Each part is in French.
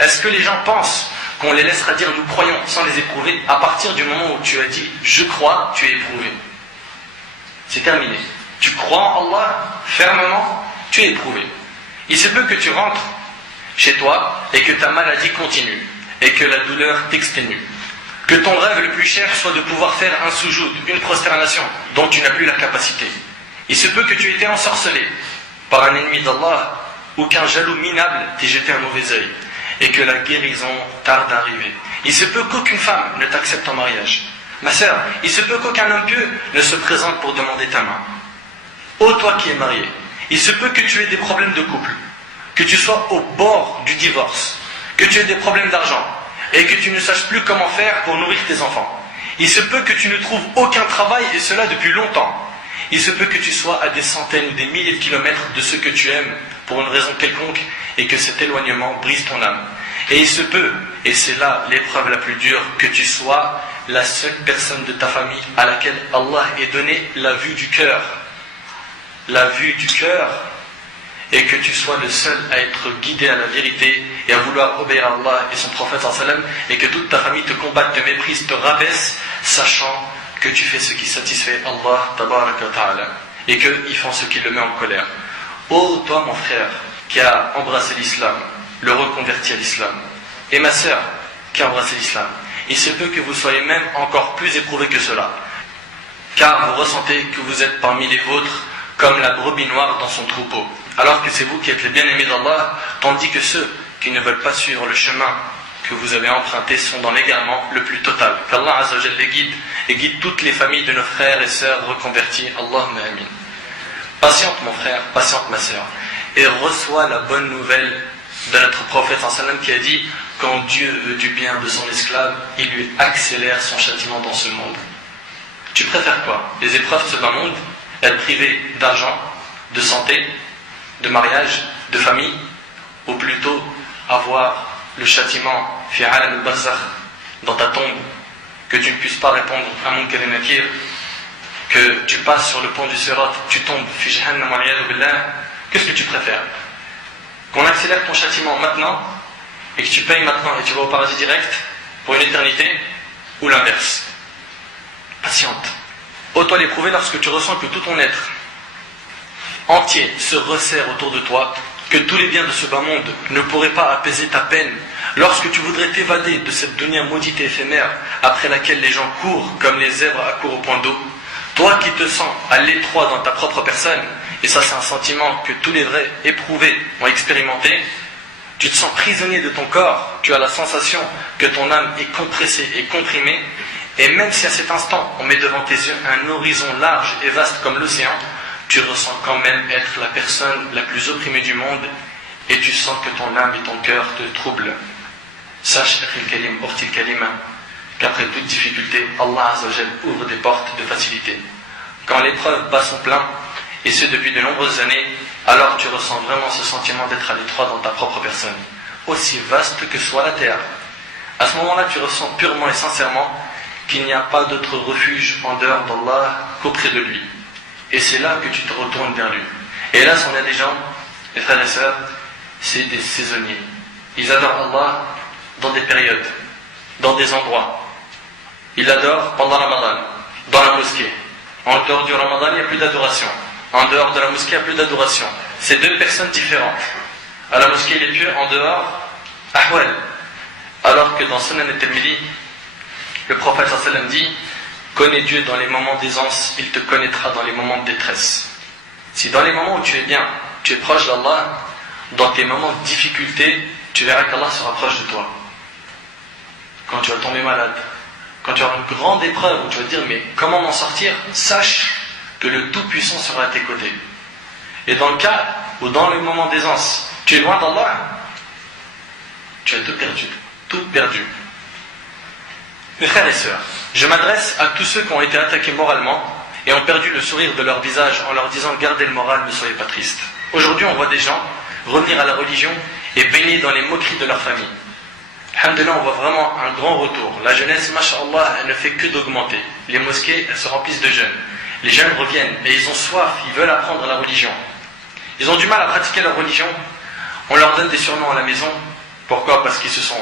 Est-ce que les gens pensent qu'on les laissera dire nous croyons sans les éprouver? À partir du moment où tu as dit je crois, tu es éprouvé. C'est terminé. Tu crois en Allah fermement, tu es éprouvé. Il se peut que tu rentres chez toi et que ta maladie continue et que la douleur t'exténue. Que ton rêve le plus cher soit de pouvoir faire un soujoud, une prosternation dont tu n'as plus la capacité. Il se peut que tu aies été ensorcelé par un ennemi d'Allah ou qu'un jaloux minable t'ait jeté un mauvais œil et que la guérison tarde à arriver. Il se peut qu'aucune femme ne t'accepte en mariage. Ma sœur, il se peut qu'aucun homme pieux ne se présente pour demander ta main. Ô toi qui es marié, il se peut que tu aies des problèmes de couple, que tu sois au bord du divorce, que tu aies des problèmes d'argent et que tu ne saches plus comment faire pour nourrir tes enfants. Il se peut que tu ne trouves aucun travail et cela depuis longtemps. Il se peut que tu sois à des centaines ou des milliers de kilomètres de ceux que tu aimes pour une raison quelconque et que cet éloignement brise ton âme. Et il se peut, et c'est là l'épreuve la plus dure, que tu sois la seule personne de ta famille à laquelle Allah ait donné la vue du cœur. La vue du cœur, et que tu sois le seul à être guidé à la vérité et à vouloir obéir à Allah et son prophète sallam, et que toute ta famille te combatte, te méprise, te rabaisse, sachant que tu fais ce qui satisfait Allah tabaraka wa ta'ala et qu'ils font ce qui le met en colère. Ô toi mon frère qui a embrassé l'islam, le reconverti à l'islam, et ma sœur qui a embrassé l'islam, il se peut que vous soyez même encore plus éprouvés que cela, car vous ressentez que vous êtes parmi les vôtres comme la brebis noire dans son troupeau, alors que c'est vous qui êtes les bien-aimés d'Allah, tandis que ceux qui ne veulent pas suivre le chemin que vous avez emprunté sont dans l'égarement le plus total. Qu'Allah Azza wa Jalla les guide et guide toutes les familles de nos frères et sœurs reconvertis. Allahumma amin. Patiente mon frère, patiente ma sœur, et reçois la bonne nouvelle de notre prophète sallam qui a dit: quand Dieu veut du bien de son esclave, il lui accélère son châtiment dans ce monde. Tu préfères quoi? Les épreuves de ce bas monde, être privé d'argent, de santé, de mariage, de famille, ou plutôt avoir le châtiment fi alam al-barzakh, dans ta tombe, que tu ne puisses pas répondre à munkar et nakir, que tu passes sur le pont du sirat, tu tombes fi jahannam wal iyadu billah? Qu'est-ce que tu préfères? Qu'on accélère ton châtiment maintenant et que tu payes maintenant et tu vas au paradis direct pour une éternité, ou l'inverse? Patiente. Ô-toi l'éprouver lorsque tu ressens que tout ton être entier se resserre autour de toi, que tous les biens de ce bas monde ne pourraient pas apaiser ta peine, lorsque tu voudrais t'évader de cette dunya maudite et éphémère après laquelle les gens courent comme les zèbres accourent au point d'eau, toi qui te sens à l'étroit dans ta propre personne, et ça c'est un sentiment que tous les vrais éprouvés ont expérimenté, tu te sens prisonnier de ton corps, tu as la sensation que ton âme est compressée et comprimée, et même si à cet instant on met devant tes yeux un horizon large et vaste comme l'océan, tu ressens quand même être la personne la plus opprimée du monde et tu sens que ton âme et ton cœur te troublent. Sache, qu'après toute difficulté, Allah Azza wa Jal ouvre des portes de facilité. Quand l'épreuve bat son plein, et ce depuis de nombreuses années, alors tu ressens vraiment ce sentiment d'être à l'étroit dans ta propre personne, aussi vaste que soit la terre. À ce moment-là, tu ressens purement et sincèrement qu'il n'y a pas d'autre refuge en dehors d'Allah qu'auprès de lui. Et c'est là que tu te retournes vers lui. Et là, on a des gens, les frères et sœurs, c'est des saisonniers. Ils adorent Allah dans des périodes, dans des endroits. Ils l'adorent pendant Ramadan, dans la mosquée. En dehors du Ramadan, il n'y a plus d'adoration. En dehors de la mosquée, il n'y a plus d'adoration. C'est deux personnes différentes. À la mosquée, il est pieux, en dehors, ahwal. Alors que dans Sunan al-Tirmidhi, le prophète sallam dit: connais Dieu dans les moments d'aisance, il te connaîtra dans les moments de détresse. Si dans les moments où tu es bien, tu es proche d'Allah, dans tes moments de difficulté, tu verras qu'Allah se rapproche de toi. Quand tu vas tomber malade, quand tu auras une grande épreuve où tu vas te dire mais comment m'en sortir, sache que le Tout-Puissant sera à tes côtés. Et dans le cas où dans le moment d'aisance, tu es loin d'Allah, tu as tout perdu. Tout perdu. Mes frères et sœurs, je m'adresse à tous ceux qui ont été attaqués moralement et ont perdu le sourire de leur visage en leur disant gardez le moral, ne soyez pas tristes. Aujourd'hui on voit des gens revenir à la religion et baigner dans les moqueries de leur famille. Alhamdulillah, on voit vraiment un grand retour. La jeunesse, masha'Allah, elle ne fait que d'augmenter. Les mosquées, elles se remplissent de jeunes. Les jeunes reviennent et ils ont soif, ils veulent apprendre la religion. Ils ont du mal à pratiquer leur religion. On leur donne des surnoms à la maison. Pourquoi? Parce qu'ils se sont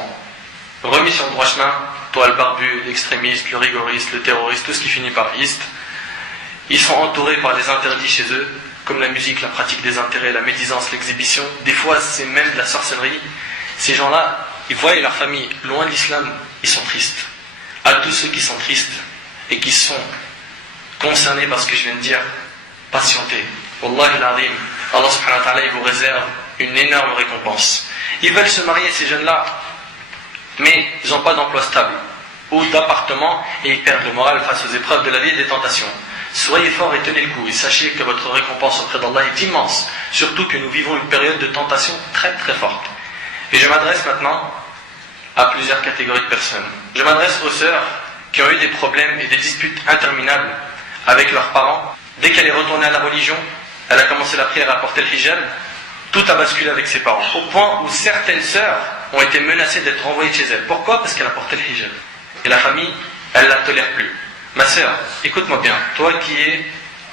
remis sur le droit chemin. Toi, le barbu, l'extrémiste, le rigoriste, le terroriste, tout ce qui finit par iste. Ils sont entourés par les interdits chez eux, comme la musique, la pratique des intérêts, la médisance, l'exhibition. Des fois, c'est même de la sorcellerie. Ces gens-là, ils voient leur famille loin de l'islam, ils sont tristes. À tous ceux qui sont tristes et qui sont concernés par ce que je viens de dire, patientez. Wallahi al-azim, Allah subhanahu wa ta'ala, il vous réserve une énorme récompense. Ils veulent se marier, ces jeunes-là, mais ils n'ont pas d'emploi stable ou d'appartement et ils perdent le moral face aux épreuves de la vie et des tentations. Soyez forts et tenez le coup et sachez que votre récompense auprès d'Allah est immense, surtout que nous vivons une période de tentation très très forte. Et je m'adresse maintenant à plusieurs catégories de personnes. Je m'adresse aux sœurs qui ont eu des problèmes et des disputes interminables avec leurs parents. Dès qu'elle est retournée à la religion, elle a commencé la prière à porter le hijab, tout a basculé avec ses parents, au point où certaines sœurs ont été menacées d'être renvoyées de chez elles. Pourquoi? Parce qu'elle a porté le hijab. Et la famille, elle ne la tolère plus. Ma sœur, écoute-moi bien, toi qui es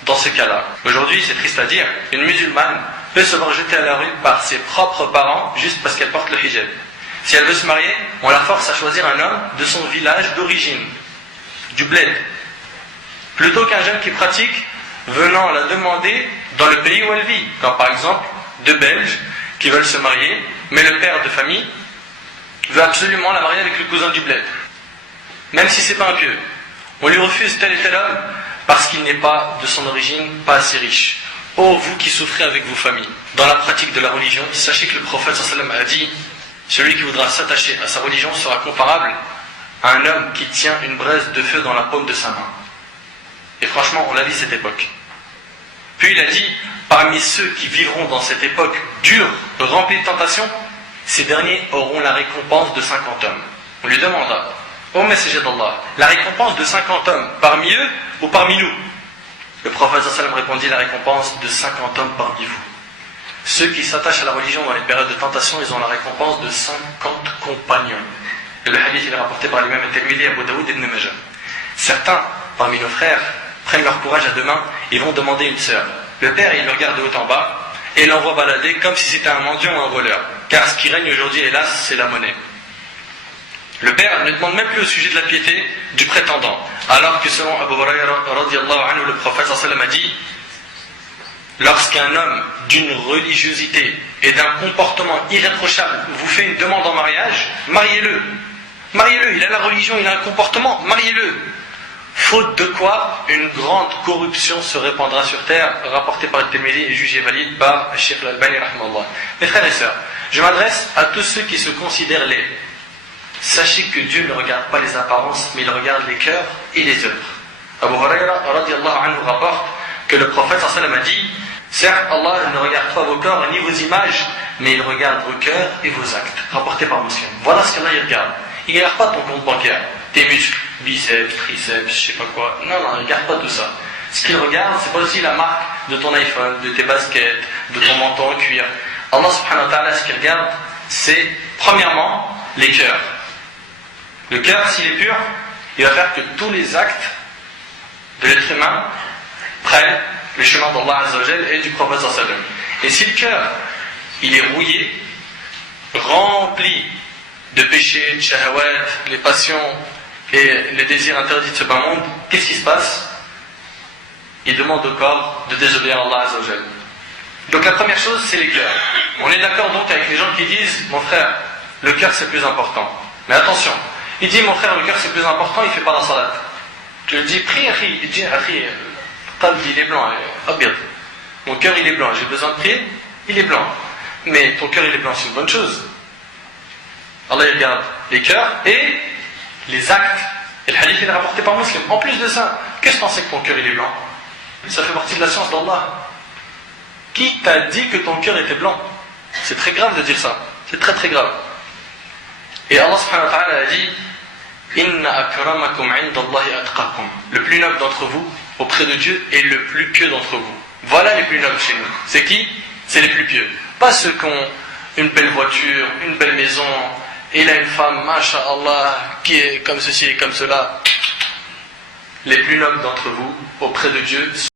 dans ce cas-là, aujourd'hui, c'est triste à dire, une musulmane peut se voir jetée à la rue par ses propres parents juste parce qu'elle porte le hijab. Si elle veut se marier, on la force à choisir un homme de son village d'origine, du bled, plutôt qu'un jeune qui pratique venant la demander dans le pays où elle vit. Comme par exemple, deux Belges qui veulent se marier, mais le père de famille veut absolument la marier avec le cousin du bled, même si c'est pas un pieux. On lui refuse tel et tel homme parce qu'il n'est pas de son origine, pas assez riche. Oh, vous qui souffrez avec vos familles, dans la pratique de la religion, sachez que le prophète sallallahu alayhi wa sallam a dit: celui qui voudra s'attacher à sa religion sera comparable à un homme qui tient une braise de feu dans la paume de sa main. Et franchement, on l'a dit cette époque. Puis il a dit: parmi ceux qui vivront dans cette époque dure, remplie de tentations, ces derniers auront la récompense de 50 hommes. On lui demanda: ô messager d'Allah, la récompense de 50 hommes, parmi eux ou parmi nous? Le prophète sallallahu alayhi wa sallam répondit: la récompense de 50 hommes parmi vous. Ceux qui s'attachent à la religion dans les périodes de tentation, ils ont la récompense de 50 compagnons. Et le hadith il est rapporté par l'imam al-Tirmidhi, Abu Daoud et Ibn Majah. Certains, parmi nos frères, prennent leur courage à deux mains et vont demander une sœur. Le père, il le regarde de haut en bas et l'envoie balader comme si c'était un mendiant ou un voleur. Car ce qui règne aujourd'hui, hélas, c'est la monnaie. Le père ne demande même plus au sujet de la piété du prétendant. Alors que selon Abu Hurayra radiyallahu anhu, le prophète sallallahu alayhi wa sallam a dit: lorsqu'un homme d'une religiosité et d'un comportement irréprochable vous fait une demande en mariage, mariez-le. Mariez-le, il a la religion, il a un comportement, mariez-le. Faute de quoi, une grande corruption se répandra sur terre, rapportée par le Tirmidhi et jugée valide par Cheikh Al-Albani rahimahullah. Mes frères et sœurs, je m'adresse à tous ceux qui se considèrent laids. Sachez que Dieu ne regarde pas les apparences, mais il regarde les cœurs et les œuvres. Abu Hurayra radiyallahu anhu rapporte que le prophète sallallahu alayhi wa sallam a dit: certes, Allah ne regarde pas vos corps ni vos images, mais il regarde vos cœurs et vos actes. Rapporté par Muslim. Voilà ce qu'Allah regarde. Il ne regarde pas ton compte bancaire, tes muscles, biceps, triceps, je sais pas quoi. Non, il ne regarde pas tout ça. Ce qu'il regarde, c'est pas aussi la marque de ton iPhone, de tes baskets, de ton menton en cuir. Allah subhanahu wa ta'ala, ce qu'il regarde, c'est premièrement les cœurs. Le cœur, s'il est pur, il va faire que tous les actes de l'être humain prennent le chemin d'Allah Azza wa Jal et du prophète sallallahu alayhi wa sallam. Et si le cœur, il est rouillé, rempli de péchés, de shahawat, les passions et les désirs interdits de ce bas monde, qu'est-ce qui se passe? Il demande au corps de désobéir à Allah Azza wa Jal. Donc la première chose, c'est les cœurs. On est d'accord donc avec les gens qui disent: mon frère, le cœur c'est plus important. Mais attention, il dit: mon frère, le cœur c'est plus important, il ne fait pas la salat. Tu lui dis: prie, akhi. Il dit: akhi, il est blanc, mon cœur il est blanc, j'ai besoin de prier, il est blanc. Mais ton cœur il est blanc, c'est une bonne chose. Allah il regarde les cœurs et les actes. Et le hadith il est rapporté par Muslim. En plus de ça, qu'est-ce que tu sais que ton cœur il est blanc? Ça fait partie de la science d'Allah. Qui t'a dit que ton cœur était blanc? C'est très grave de dire ça. C'est très très grave. Et Allah subhanahu wa ta'ala a dit: Inna akramakum indallahi atqakum. Le plus noble d'entre vous auprès de Dieu est le plus pieux d'entre vous. Voilà les plus nobles chez nous. C'est qui? C'est les plus pieux. Pas ceux qui ont une belle voiture, une belle maison, et il a une femme, masha'Allah, qui est comme ceci et comme cela. Les plus nobles d'entre vous auprès de Dieu